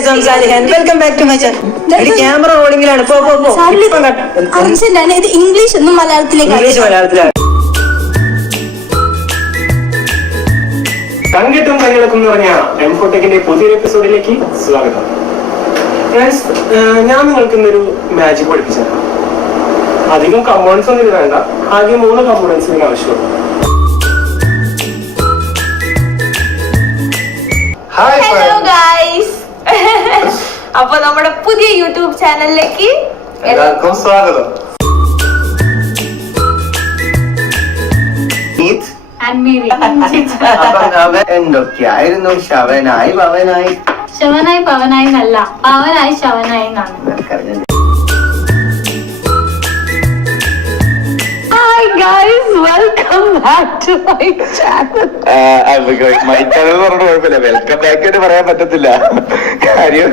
Welcome back to my channel. Camera റോളിംഗിലാണ്. ഇത് English ഒന്നും മലയാളത്തിലാണ്. തങ്കിട്ടും കൈകളക്കും പറഞ്ഞ എംഫോടെക്കിന്റെ പുതിയൊരു എപ്പിസോഡിലേക്ക് സ്വാഗതം. ഞാൻ നിങ്ങൾക്ക് ഇന്നൊരു മാജിക് പഠിപ്പിച്ചു തരാം. അധികം കമ്പോണൻസ് ഒന്നും ഇത് വേണ്ട. ആദ്യം 3 കമ്പോണൻസ് ഇതിന് ആവശ്യമുള്ളൂ. ഹലോ ഗൈസ്, അപ്പൊ നമ്മുടെ പുതിയ യൂട്യൂബ് ചാനലിലേക്ക് എല്ലാവർക്കും സ്വാഗതം. എന്തൊക്കെയായിരുന്നു? ശവനായി പവനായി എന്നല്ല, പവനായി ശവനായി എന്നാണ്. Hi guys, welcome back to my channel. My channel പറഞ്ഞ കുഴപ്പമില്ല, വെൽക്കം ബാക്ക് എന്ന് പറയാൻ പറ്റത്തില്ല. കാര്യം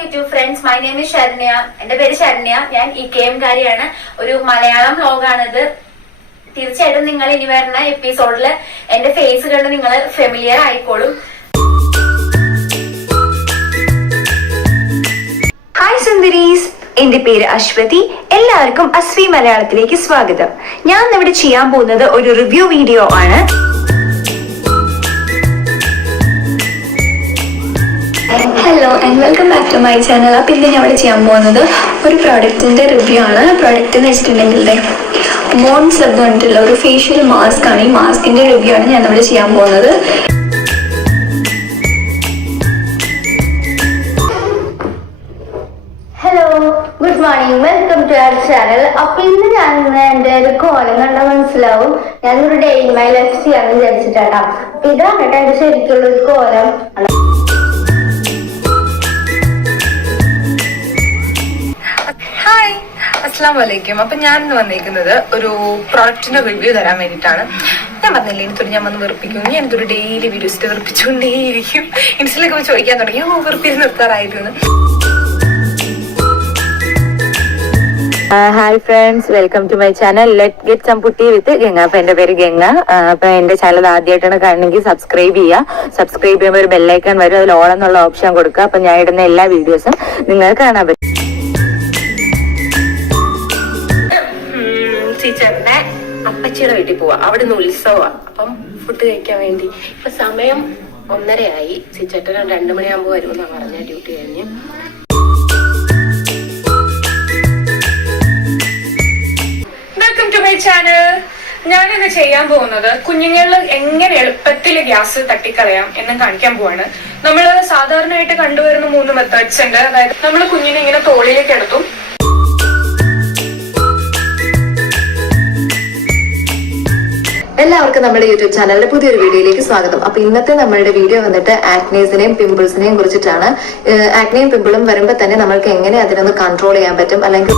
YouTube friends, my name is Saranya. എന്റെ പേര് ശരണ്യ. ഞാൻ EKM കാരിയാണ്. ഒരു മലയാളം വ്ലോഗാണിത്. തീർച്ചയായിട്ടും നിങ്ങൾ ഇനി വരുന്ന എപ്പിസോഡില് എന്റെ ഫേസ് കണ്ട് നിങ്ങൾ ഫെമിലിയർ ആയിക്കോളും. ഹായ് സുന്ദരീസ്, എന്റെ പേര് അശ്വതി. എല്ലാവർക്കും അസ്വി മലയാളത്തിലേക്ക് സ്വാഗതം. ഞാൻ ഇവിടെ ചെയ്യാൻ പോകുന്നത് ഒരു റിവ്യൂ വീഡിയോ ആണ്. Hello and welcome back to my channel. അപ്പം ഇന്ന് ഞാൻ ഇവിടെ ചെയ്യാൻ പോകുന്നത് ഒരു പ്രോഡക്റ്റിന്റെ റിവ്യൂ ആണ്. പ്രോഡക്റ്റ് എന്ന് വെച്ചിട്ടുണ്ടെങ്കിൽ മോൺസ് എന്ന് പറഞ്ഞിട്ടുള്ള ഒരു ഫേഷ്യൽ മാസ്ക് ആണ്. ഈ മാസ്കിന്റെ റിവ്യൂ ആണ് ഞാൻ ഇവിടെ ചെയ്യാൻ പോകുന്നത്. Hello, good morning, welcome to our channel. അപ്പൊ ഇന്ന് ഞാൻ എന്റെ ഒരു കോലം കണ്ടാൽ മനസ്സിലാവും. ഞാനൊരു ഡേ ഇൻ മൈ ലൈഫ് ചെയ്യാന്ന് വിചാരിച്ചിട്ടാ. അപ്പൊ ഇതാണ് കേട്ടോ എന്റെ ശരിക്കുള്ള ഒരു കോലം. ഹായ്, അസ്സലാമു അലൈക്കും. അപ്പൊ ഞാൻ ഇന്ന് വന്നിരിക്കുന്നത് ഒരു പ്രോഡക്റ്റിന്റെ റിവ്യൂ തരാൻ വേണ്ടിയിട്ടാണ്. ഞാൻ പറഞ്ഞില്ലേ, എനിക്കൊരു ഞാൻ വന്ന് വെറുപ്പിക്കും. ഞാൻ എനിക്കൊരു ഡെയിലി വീഡിയോസിട്ട് വെറുപ്പിച്ചുകൊണ്ടേയിരിക്കും. ഇൻസ്റ്റയിലൊക്കെ പോയി ചോദിക്കാൻ തുടങ്ങി, വെറുപ്പിച്ച് നിർത്താറായിരുന്നു. Hi friends, welcome to my channel let get some putty with Ganga. അപ്പൊ എന്റെ പേര് ഗംഗ. അപ്പൊ എന്റെ ചാനൽ ആദ്യമായിട്ടാണ് കാണണമെങ്കിൽ സബ്സ്ക്രൈബ് ചെയ്യുക. സബ്സ്ക്രൈബ് ചെയ്യുമ്പോൾ ഒരു ബെല്ലൈക്കൺ വരും, അതിൽ ഓൾ എന്നുള്ള ഓപ്ഷൻ കൊടുക്കുക. അപ്പൊ ഞാൻ ഇടുന്ന എല്ലാ വീഡിയോസും നിങ്ങൾക്ക് കാണാൻ പറ്റും. ടീച്ചറിന്റെ അപ്പച്ചിയുടെ വീട്ടിൽ പോവാ. അവിടെ നിന്ന് ഉത്സവമാണ്. അപ്പം ഫുഡ് കഴിക്കാൻ വേണ്ടി ഇപ്പൊ സമയം 1:30 ആയി. ചേട്ടൻ 2 മണിയാകുമ്പോ വരുമെന്നാ പറഞ്ഞ ഡ്യൂട്ടി കഴിഞ്ഞ്. Welcome to my channel. ഞാനിന്ന് ചെയ്യാൻ പോകുന്നത് കുഞ്ഞുങ്ങളിൽ എങ്ങനെ എളുപ്പത്തിൽ ഗ്യാസ് തട്ടിക്കളയാം എന്ന് കാണിക്കാൻ പോവാണ്. നമ്മൾ സാധാരണയായിട്ട് കണ്ടുവരുന്ന 3 മെത്തേഡ്സ് ഉണ്ട്. അതായത് നമ്മൾ കുഞ്ഞിനെ ഇങ്ങനെ തോളിലേക്ക് എടുത്തും, എല്ലാവർക്കും നമ്മുടെ യൂട്യൂബ് ചാനലിന്റെ പുതിയൊരു വീഡിയോയിലേക്ക് സ്വാഗതം. അപ്പൊ ഇന്നത്തെ നമ്മളുടെ വീഡിയോ വന്നിട്ട് ആക്നേസിനെയും പിമ്പിൾസിനെയും കുറിച്ചിട്ടാണ്. ആക്നയും പിമ്പിളും വരുമ്പോൾ തന്നെ നമ്മൾക്ക് എങ്ങനെ അതിനൊന്ന് കൺട്രോൾ ചെയ്യാൻ പറ്റും, അല്ലെങ്കിൽ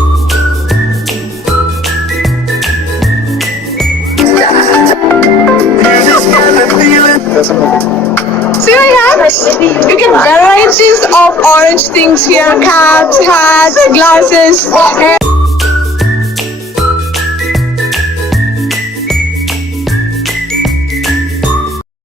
See what I have? You get varieties of orange things here. Caps, hats, glasses.